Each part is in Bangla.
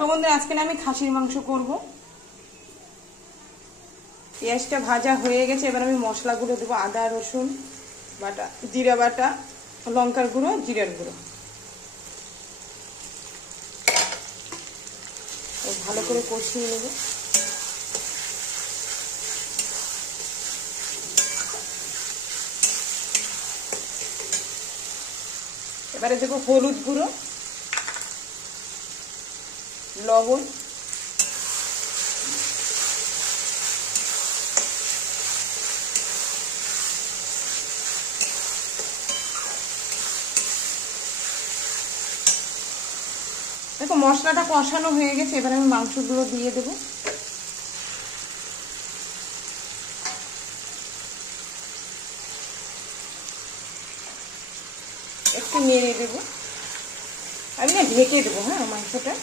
দেখো বন্ধুরা, আজকে আমি খাসির মাংস করব। পেঁয়াজটা ভাজা হয়ে গেছে, এবার আমি মশলাগুলো দেবো। আদা রসুন বাটা, জিরা বাটা, লঙ্কার গুঁড়ো, জিরার গুঁড়ো। ভালো করে কষিয়ে নেব। এবারে দেবো হলুদ গুঁড়ো, লবণ, দেখো মশলাটা কষানো হয়ে গেছে। এবার আমি মাংসগুলো দিয়ে দেবো। একটু নেড়ে দেবো। আমি না ঢেকে দেবো, হ্যাঁ, মাংসটা।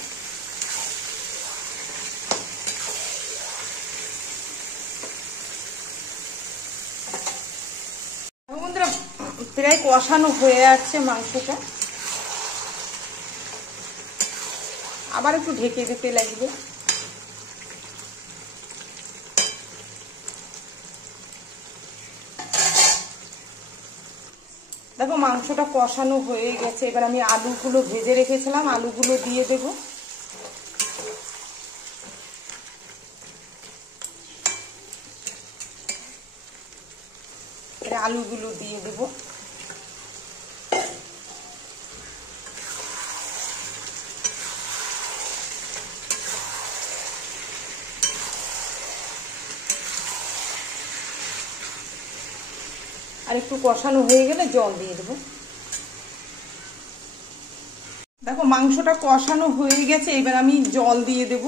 বন্ধুরা, প্রায় কষানো হয়ে যাচ্ছে মাংসটা। আবার একটু ঢেকে দিতে লাগবে। দেখো মাংসটা কষানো হয়ে গেছে। এবার আমি আলুগুলো ভেজে রেখেছিলাম, আলুগুলো দিয়ে দেব। আলুগুলো দিয়ে দেব। আর একটু কষানো হয়ে গেলে জল দিয়ে দেবো। দেখো মাংসটা কষানো হয়ে গেছে, এবার আমি জল দিয়ে দেব।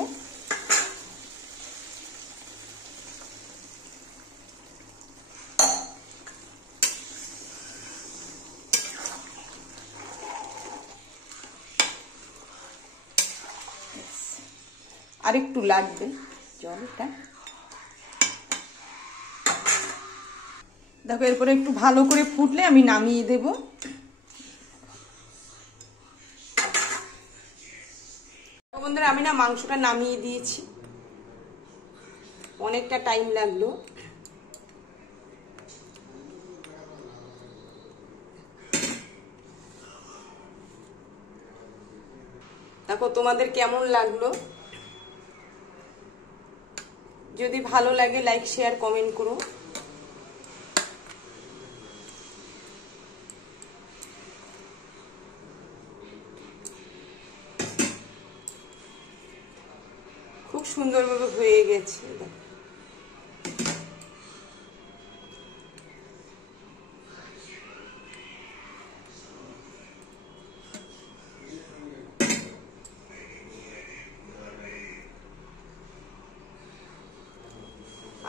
আর একটু লাগবে জলটা। দেখো এরপরে একটু ভালো করে ফুটলে আমি নামিয়ে দেব। বন্ধুরা, আমি না মাংসটা নামিয়ে দিয়েছি। অনেকটা টাইম লাগলো। দেখো তোমাদের কেমন লাগলো। যদি ভালো লাগে লাইক শেয়ার কমেন্ট করো। খুব সুন্দরভাবে হয়ে গেছে।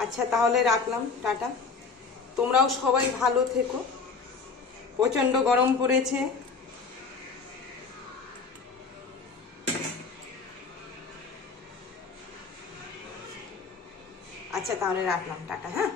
আচ্ছা তাহলে রাখলাম, টাটা। তোমরাও সবাই ভালো থেকো। প্রচন্ড গরম পড়েছে। আচ্ছা তাহলে রাখলাম, টাটা, হ্যাঁ।